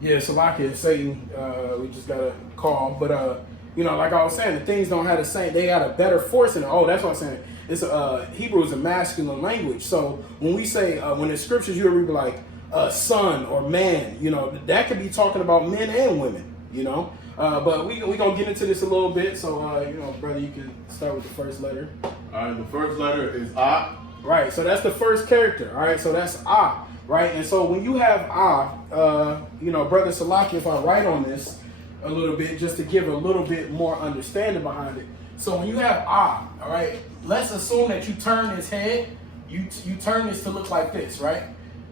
Yeah, Salakia, Satan, we just got a call. But, you know, like I was saying, the things don't have the same, they got a better force in it. Oh, that's what I'm saying. It's Hebrew is a masculine language. So when we say, when the scriptures, you'll read like son or man, you know, that could be talking about men and women, you know. But we going to get into this a little bit. So, you know, brother, you can start with the first letter. All right, the first letter is A. Right, so that's the first character. All right, so that's A. Right, and so when you have A, you know, brother Salaki, if I write on this a little bit, just to give a little bit more understanding behind it. So when you have A, all right, let's assume that you turn this head, you turn this to look like this, right?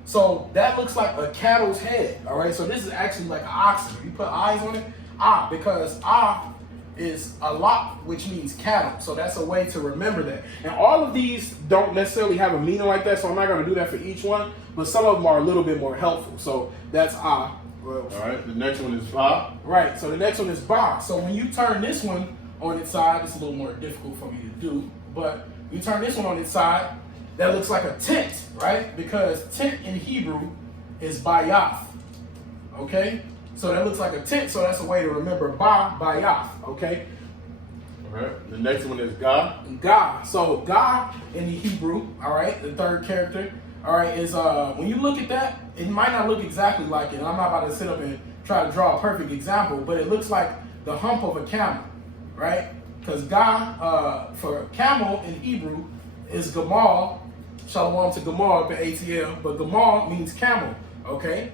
So that looks like a cattle's head, all right? So this is actually like an oxen. You put eyes on it, A, because A is a lot, which means cattle. So that's a way to remember that. And all of these don't necessarily have a meaning like that, so I'm not going to do that for each one, but some of them are a little bit more helpful. So that's A. All right, the next one is Ba. Right, so the next one is Ba. So when you turn this one on its side, it's a little more difficult for me to do, but you turn this one on its side, that looks like a tent, right? Because tent in Hebrew is Bayath, okay? So that looks like a tent, so that's a way to remember Bayath, okay? All right, the next one is Ga. Ga. So Ga in the Hebrew, all right, the third character, all right, is when you look at that, it might not look exactly like it. I'm not about to sit up and try to draw a perfect example, but it looks like the hump of a camel, right? Because Ga for camel in Hebrew is Gamal. Shalom to Gamal up in ATL, but Gamal means camel, okay?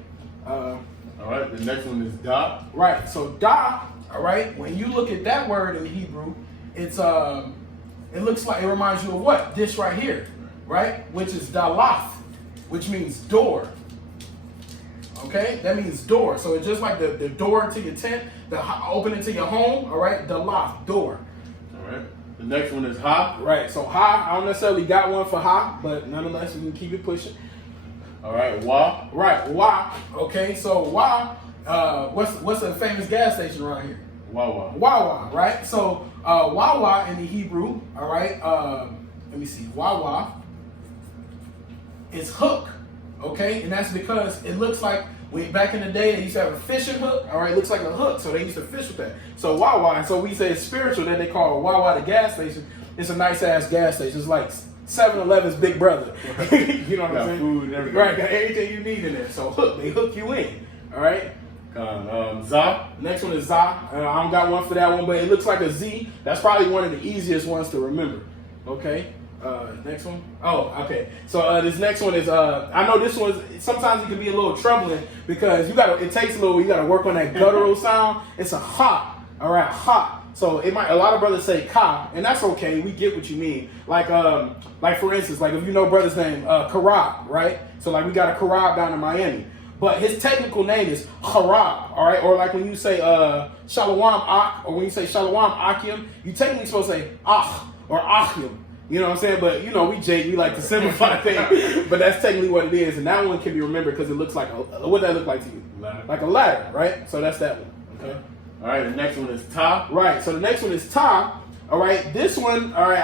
All right, the next one is Da. Right, so Da, all right, when you look at that word in Hebrew, it's it looks like, it reminds you of what? This right here, right? Which is Dalath, which means door. Okay, that means door. So it's just like the door to your tent, the opening to your home, all right? Dalath, door. All right, the next one is Ha. Right, so Ha, I don't necessarily got one for Ha, but nonetheless, we can keep it pushing. All right, Wa. Right, Wa. Okay, so Wa, what's a famous gas station around here? Wawa. Wawa, right? So Wawa in the Hebrew, all right, let me see, Wawa is hook, okay? And that's because it looks like, back in the day, they used to have a fishing hook, all right? It looks like a hook, so they used to fish with that. So Wawa, and so we say it's spiritual that they call Wawa the gas station. It's a nice-ass gas station. It's like 7-Eleven's big brother. You know what I'm saying? Food and everything. Right, got everything you need in there. So hook, they hook you in, all right? Za. Next one is Za. I don't got one for that one, but it looks like a Z. That's probably one of the easiest ones to remember. Okay. Next one. Oh, okay. So this next one is I know this one's sometimes it can be a little troubling because it takes a little, you gotta work on that guttural sound. It's a ha. All right, ha. So a lot of brothers say ka, and that's okay. We get what you mean. Like for instance, like if you know brother's name, Karab, right? So like we got a Karab down in Miami. But his technical name is Harab, all right? Or like when you say Shalawam Ak, or when you say Shalawam Akim, you technically supposed to say Ach or Achim. You know what I'm saying? But, you know, we like to simplify things. But that's technically what it is. And that one can be remembered because it looks like, what does that look like to you? Ladder. Like a ladder, right? So that's that one, okay? All right, the next one is Ta. Right, so the next one is Ta. All right, this one, all right,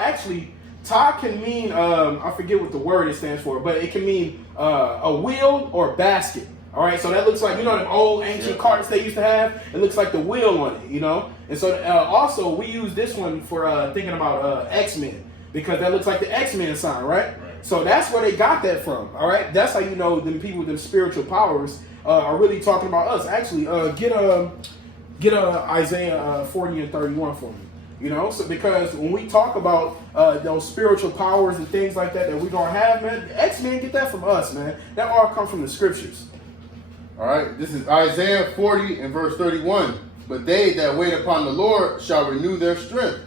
actually, Ta can mean, I forget what the word it stands for, but it can mean a wheel or basket. All right, so that looks like, you know, the old ancient carts they used to have? It looks like the wheel on it, you know? And so also, we use this one for thinking about X-Men, because that looks like the X-Men sign, right? So that's where they got that from, all right? That's how you know them people with them spiritual powers are really talking about us. Actually, get Isaiah 40 and 31 for me. You know, so because when we talk about those spiritual powers and things like that we're going to have, man, X-Men get that from us, man. That all comes from the scriptures. All right, this is Isaiah 40 and verse 31. But they that wait upon the Lord shall renew their strength.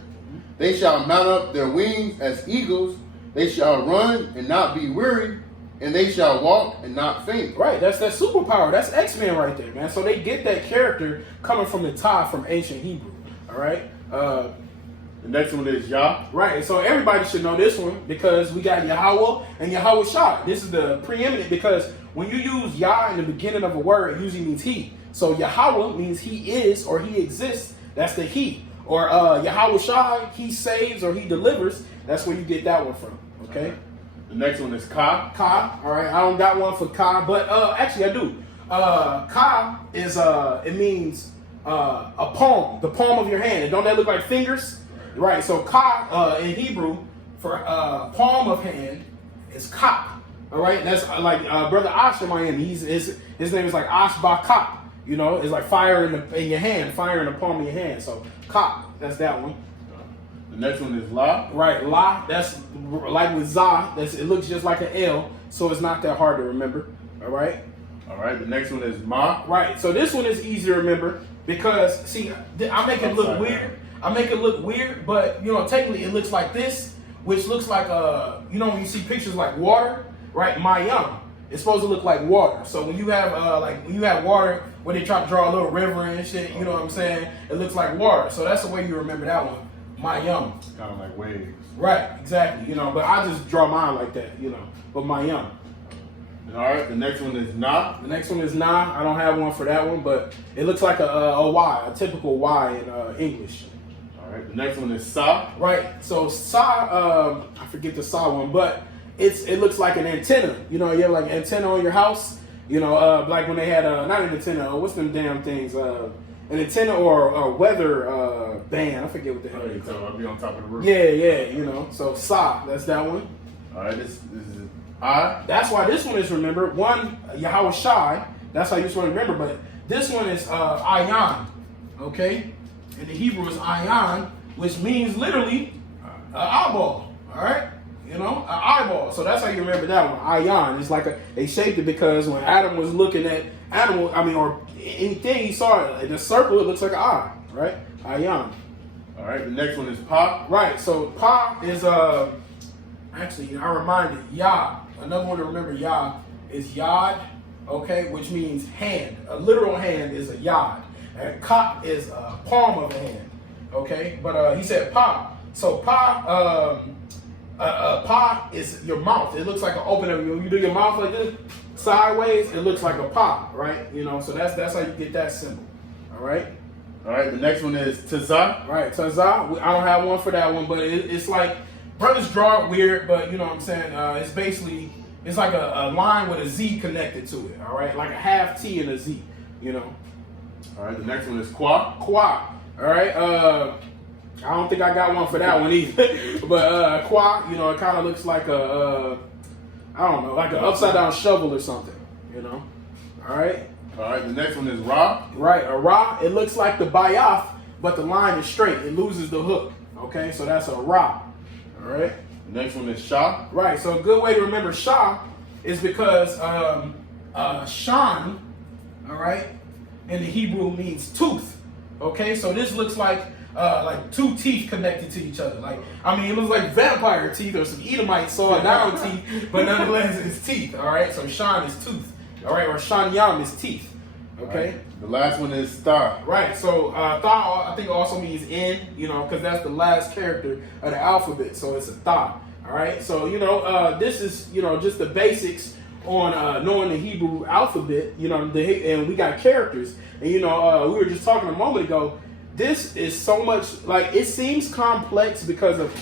They shall mount up their wings as eagles. They shall run and not be weary. And they shall walk and not faint. Right, that's that superpower. That's X-Men right there, man. So they get that character coming from the Ta from ancient Hebrew. All right. The next one is Yah. Right, so everybody should know this one because we got Yahweh and Yahweh Shah. This is the preeminent because when you use Yah in the beginning of a word, it usually means he. So Yahweh means he is or he exists. That's the he. Or Yahweh Shah, he saves or he delivers. That's where you get that one from. Okay. The next one is Ka. Ka. All right. I don't got one for Ka, but actually I do. Ka is it means a palm, the palm of your hand. And don't that look like fingers? Right. So Ka in Hebrew for palm of hand is Kap. All right. That's like brother Ash in Miami. His name is like Ash Ba Kap. You know, it's like fire in your hand, fire in the palm of your hand. So Kap, that's that one. The next one is La. Right, La. That's like with Za. It looks just like an L, so it's not that hard to remember. All right. All right. The next one is Ma. Right. So this one is easy to remember because see, I make it look weird. I make it look weird, but you know, technically it looks like this, which looks like you know, when you see pictures like water, right? Mayam. It's supposed to look like water. So when you have water, when they try to draw a little river and shit, you know what I'm saying? It looks like water. So that's the way you remember that one. Mayam. Kind of like waves. Right, exactly. You know, but I just draw mine like that, you know. But Mayam. All right, the next one is Na. The next one is Na. I don't have one for that one, but it looks like a Y, a typical Y in English. All right, the next one is Sa. Right. So Sa, I forget the Sa one, but it looks like an antenna. You know, you have like an antenna on your house. You know, like when they had not an antenna. What's them damn things? An antenna or a weather band. I forget what the hell they call. So I'll be on top of the roof. Yeah. You know. So Sa, that's that one. All right, this is I. That's why this one is remembered. One, Yahweh Shai. That's how you just want to remember. But this one is Ayan. Okay? In the Hebrew is Ayan, which means literally an eyeball. All right? You know? An eyeball. So that's how you remember that one. Ayan. It's like they shaped it because when Adam was looking at animal, or anything he saw in a circle, it looks like an eye. Right? Ayan. All right, the next one is Pa. Right. So Pa is actually, I reminded Yah. Another one to remember, Yah, is Yad, okay, which means hand. A literal hand is a Yad. And Kap is a palm of a hand, okay? But he said Pa. So Pa, Pa is your mouth. It looks like an opening. When you do your mouth like this, sideways, it looks like a Pa, right? You know, so that's how you get that symbol, all right? All right, the next one is Taza. Right, Taza. I don't have one for that one, but it's like, brothers draw it weird, but you know what I'm saying? It's basically, it's like a line with a Z connected to it, all right? Like a half T and a Z, you know? All right, the next one is Kwa. Kwa, all right? I don't think I got one for that one either. But Kwa, you know, it kind of looks like I don't know, like an upside down shovel or something, you know? All right? All right, the next one is Ra. Right, a Ra, it looks like the Bayaf, but the line is straight. It loses the hook, okay? So that's a Ra. All right. The next one is Shah. Right. So a good way to remember Shah is because Shan, all right, in the Hebrew means tooth. Okay. So this looks like two teeth connected to each other. It looks like vampire teeth or some Edomite saw down teeth, but nonetheless it's teeth. All right. So Shan is tooth. All right. Or Shan Yam is teeth. Okay. Right. The last one is Tha. Right, so Tha I think also means in, you know, because that's the last character of the alphabet, so it's a Tha. All right, so you know, this is, you know, just the basics on knowing the Hebrew alphabet, you know, and we got characters, and you know, we were just talking a moment ago. This is so much, like, it seems complex because of,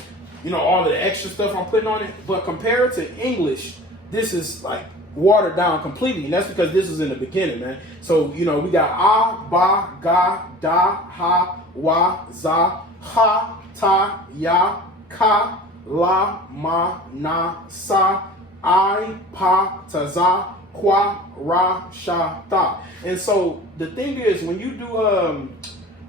you know, all the extra stuff I'm putting on it, but compared to English, this is like watered down completely, and that's because this was in the beginning, man. So, you know, we got A, Ba, Ga, Da, Ha, Wa, Za, Ha, Ta, Ya, Ka, La, Ma, Na, Sa, I, Pa, Taza, Kwa, Ra, Sha, Ta. And so the thing is, when you do,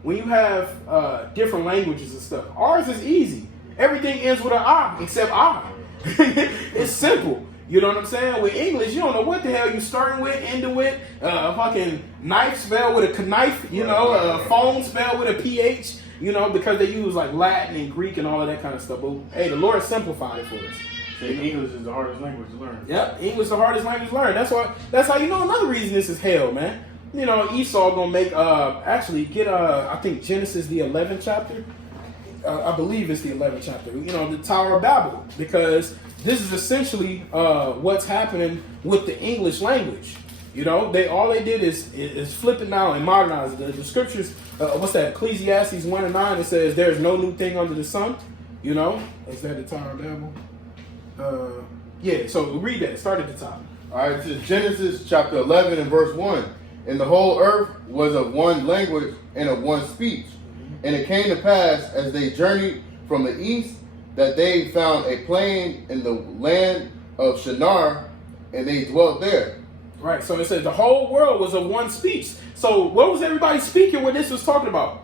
when you have different languages and stuff, ours is easy. Everything ends with an I, except I. It's simple. You know what I'm saying? With English, you don't know what the hell you starting with, ending with. Fucking knife spelled with a knife, you know, phone spelled with a PH, you know, because they use like Latin and Greek and all of that kind of stuff. But hey, the Lord simplified it for us. English is the hardest language to learn. Yep, English is the hardest language to learn. That's how you know another reason this is hell, man. You know, Esau gonna make I think Genesis the 11th chapter. I believe it's the 11th chapter. You know, the Tower of Babel, because this is essentially what's happening with the English language. You know, all they did is flip it now and modernize it. The scriptures, what's that? Ecclesiastes 1:9. It says, "There's no new thing under the sun." You know, is that the Tower of Babel? Yeah. So read that. Start at the top. All right, this is Genesis chapter 11 and verse 1. And the whole earth was of one language and of one speech. And it came to pass, as they journeyed from the east, that they found a plain in the land of Shinar, and they dwelt there. Right, so it says the whole world was of one speech. So what was everybody speaking when this was talking about?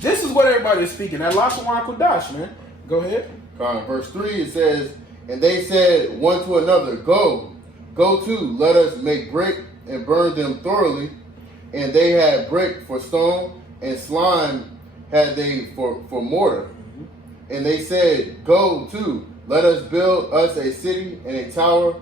This is what everybody is speaking. That Lashawan Kodash, man. Go ahead. Verse 3, it says, and they said one to another, Go to, let us make brick and burn them thoroughly. And they had brick for stone, and slime had they for mortar. And they said, Go to, let us build us a city and a tower,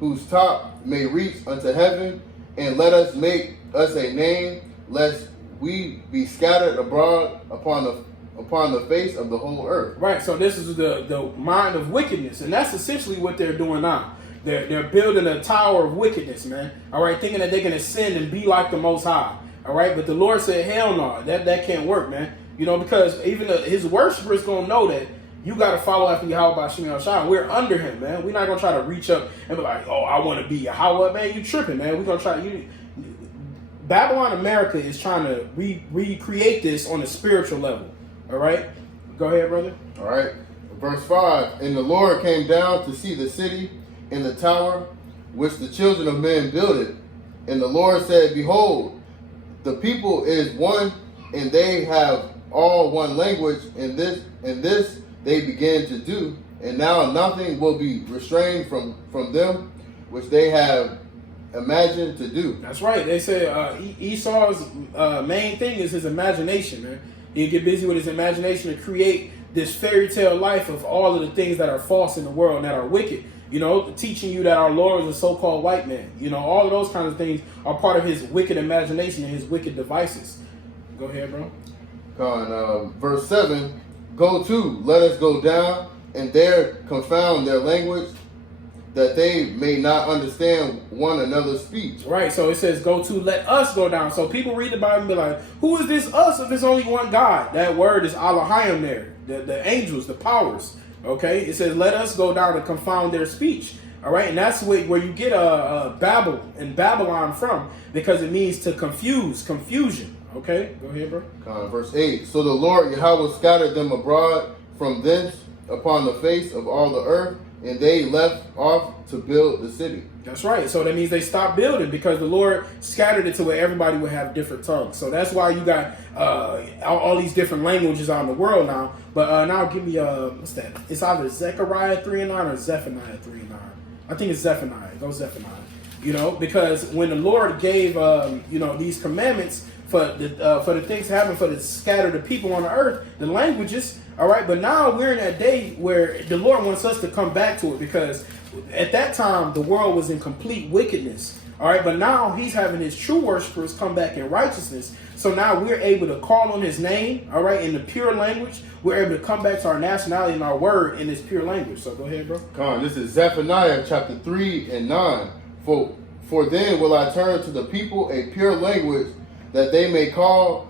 whose top may reach unto heaven, and let us make us a name, lest we be scattered abroad upon the face of the whole earth. Right, so this is the mind of wickedness, and that's essentially what they're doing now. They're building a tower of wickedness, man. All right, thinking that they can ascend and be like the Most High. All right, but the Lord said, hell no, that can't work, man. You know, because even his worshipers gonna know that you got to follow after Yahweh by Shemel Shah. We're under him, man. We're not gonna try to reach up and be like, oh, I want to be Yahweh, man. You tripping, man. We're gonna try. Babylon America is trying to recreate this on a spiritual level. All right, go ahead, brother. All right, verse 5. And the Lord came down to see the city and the tower which the children of men builded. And the Lord said, Behold, the people is one, and they have all one language, and this they begin to do. And now nothing will be restrained from them which they have imagined to do. That's right. They say Esau's main thing is his imagination, man. He'll get busy with his imagination to create this fairy tale life of all of the things that are false in the world and that are wicked. You know, teaching you that our Lord is a so-called white man. You know, all of those kinds of things are part of his wicked imagination and his wicked devices. Go ahead, bro. Verse 7, Go to, let us go down, and there confound their language, that they may not understand one another's speech. Right, so it says, go to, let us go down. So people read the Bible and be like, who is this us if there's only one God? That word is Elohim there, the angels, the powers. Okay, it says, let us go down and confound their speech. All right, and that's where you get Babel and Babylon from, because it means to confusion. Okay, go ahead, bro. Verse 8, So the Lord Yahweh scattered them abroad from thence upon the face of all the earth, and they left off to build the city. That's right. So that means they stopped building because the Lord scattered it to where everybody would have different tongues. So that's why you got all these different languages out in the world now. But now give me, what's that? It's either Zechariah 3:9 or Zephaniah 3:9. I think it's Zephaniah. Go Zephaniah. You know, because when the Lord gave, these commandments for the things to happen for the scatter the people on the earth, the languages, all right, but now we're in that day where the Lord wants us to come back to it, because at that time the world was in complete wickedness, all right, but now he's having his true worshipers come back in righteousness. So now we're able to call on his name, all right, in the pure language. We're able to come back to our nationality and our word in this pure language. So go ahead, bro. This is Zephaniah chapter 3:9. For then will I turn to the people a pure language, that they may all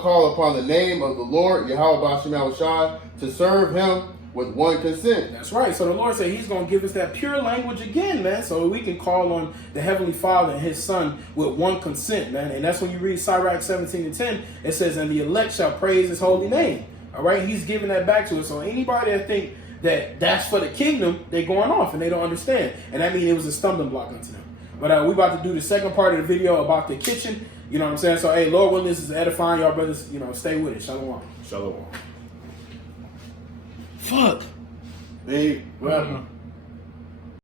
call upon the name of the Lord Yahweh B'Shem Shai, to serve him with one consent. That's right. So the Lord said he's going to give us that pure language again, man, so we can call on the Heavenly Father and his Son with one consent, man. And that's when you read Sirach 17:10, it says, and the elect shall praise his holy name. All right, he's giving that back to us. So anybody that think that that's for the kingdom, they're going off and they don't understand. And that means it was a stumbling block unto them. But we about to do the second part of the video about the kitchen. You know what I'm saying? So, hey, Lord willing, this is edifying. Y'all brothers, stay with it. Shalom. Shalom. Fuck. Hey, Well,